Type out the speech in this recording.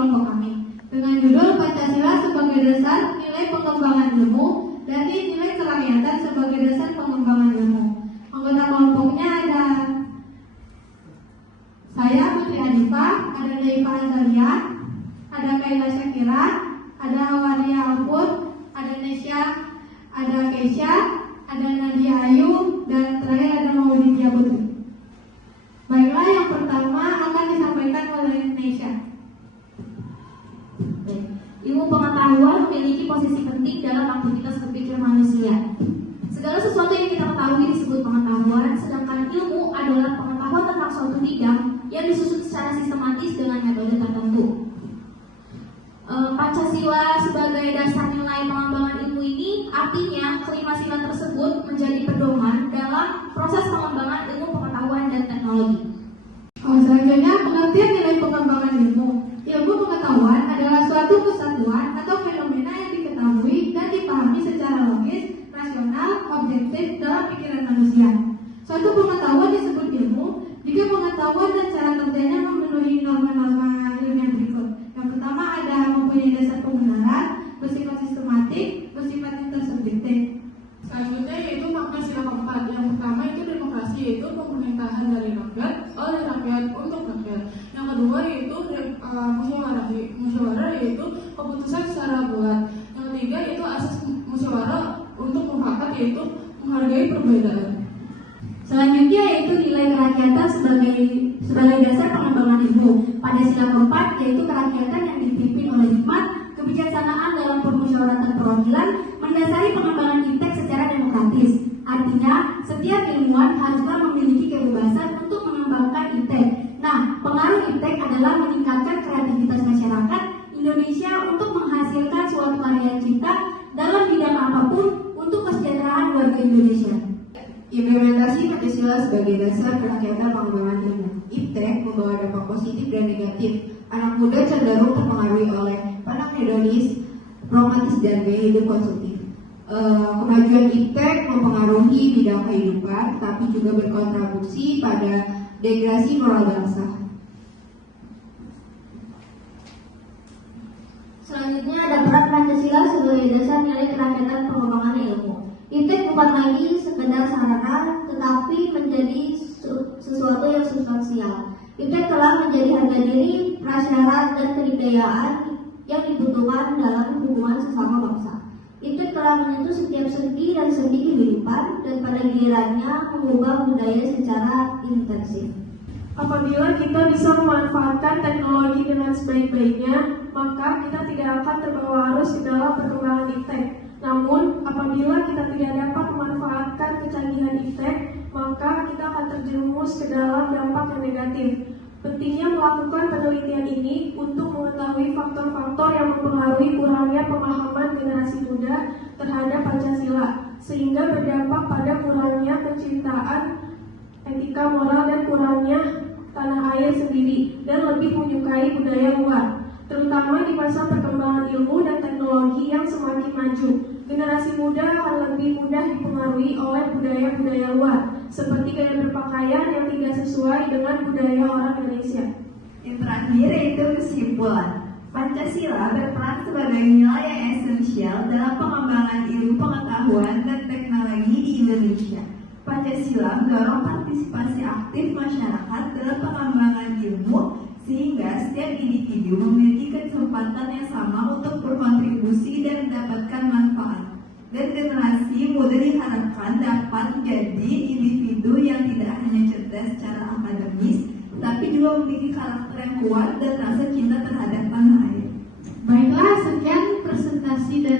kelompok kami dengan judul Pancasila sebagai dasar nilai pengembangan ilmu dan nilai kerakyatan sebagai dasar pengembangan ilmu. Anggota kelompoknya ada saya, Putri Hanifah, ada Daifa Azalia, ada Kaila Syakira, ada Waria Alpur, ada Nesya, ada Keisha, ada Nadia Ayu, dan terakhir ada Maudidya Putri. Baiklah, yang pertama akan disampaikan oleh Nesya. Ilmu pengetahuan memiliki posisi penting dalam aktivitas berpikir manusia. Segala sesuatu yang kita ketahui disebut pengetahuan, sedangkan ilmu adalah pengetahuan tentang suatu bidang yang disusun secara sistematis dengan metode tertentu. Pancasila sebagai dasar nilai pengembangan ilmu ini artinya kelima sila tersebut menjadi pedoman dalam proses pengembangan ilmu pengetahuan dan teknologi. Selanjutnya, pengertian nilai pengembangan ilmu. Ilmu pengetahuan adalah suatu kesatuan atau fenomena yang diketahui dan dipahami secara logis, rasional, objektif dalam pikiran manusia. Suatu pengetahuan disebut ilmu jika pengetahuan dan cara kerjanya memenuhi norma-norma ilmiah berikut. Yang pertama ada mempunyai dasar pembenaran, bersifat sistematik, bersifat intersubjektif. Selanjutnya yaitu makna sila keempat. Yang pertama itu demokrasi, yaitu pemerintahan dari rakyat oleh rakyat untuk rakyat. Yang kedua yaitu musyawarah, yaitu keputusan secara bulat. Yang ketiga itu asas musyawarah untuk mufakat, yaitu menghargai perbedaan. Selanjutnya yaitu nilai kerakyatan sebagai dasar pengembangan ilmu. Pada sila keempat yaitu kerakyatan yang dipimpin oleh hikmat, kebijaksanaan dalam permusyawaratan perwakilan, mendasari pengembangan iptek secara demokratis. Artinya, setiap ilmuwan haruslah memiliki kebebasan untuk mengembangkan iptek. Nah, pengaruh iptek adalah meningkatkan kreativitas masyarakat Indonesia untuk menghasilkan suatu karya cipta dalam bidang apapun untuk kesejahteraan warga Indonesia. Implementasi Pancasila sebagai dasar kerakyatan pengembangan ilmu. Iptek membawa dampak positif dan negatif. Anak muda cenderung terpengaruhi oleh pandang hedonis, pragmatis, dan gaya hidup konsumtif. Kemajuan iptek mempengaruhi bidang kehidupan, tapi juga berkontribusi pada degradasi moral bangsa. Selanjutnya ada peran Pancasila sebagai dasar nilai kerakyatan pengembangan ilmu. Iptek bukan lagi sekedar sarana, tetapi menjadi sesuatu yang substansial. Iptek telah menjadi harga diri, prasyarat, dan kebudayaan yang dibutuhkan dalam hubungan sesama bangsa. Iptek telah menyentuh setiap segi dan sendi kehidupan dan pada gilirannya mengubah budaya secara intensif. Apabila kita bisa memanfaatkan teknologi dengan sebaik-baiknya, maka kita tidak akan terbawa arus di dalam perkembangan iptek. Namun, apabila kita tidak dapat memanfaatkan kecanggihan iptek, maka kita akan terjerumus ke dalam dampak yang negatif. Pentingnya melakukan penelitian ini untuk mengetahui faktor-faktor yang mempengaruhi kurangnya pemahaman generasi muda terhadap Pancasila, sehingga berdampak pada kurangnya kecintaan, etika moral, dan kurangnya tanah air sendiri, dan lebih menyukai budaya luar, terutama di masa perkembangan ilmu dan teknologi yang semakin maju. Generasi muda akan lebih mudah dipengaruhi oleh budaya-budaya luar, seperti gaya berpakaian yang tidak sesuai dengan budaya orang Indonesia. Yang terakhir yaitu kesimpulan. Pancasila berperan sebagai nilai yang esensial dalam pengembangan ilmu pengetahuan dan teknologi di Indonesia. Pancasila mendorong partisipasi aktif masyarakat dalam pengembangan ilmu sehingga setiap individu memiliki kesempatan yang sama untuk berkontribusi dan mendapatkan manfaat. Dan generasi muda diharapkan dapat menjadi individu yang tidak hanya cerdas secara akademis, tapi juga memiliki karakter yang kuat dan rasa cinta terhadap tanah air. Baiklah, sekian presentasi dan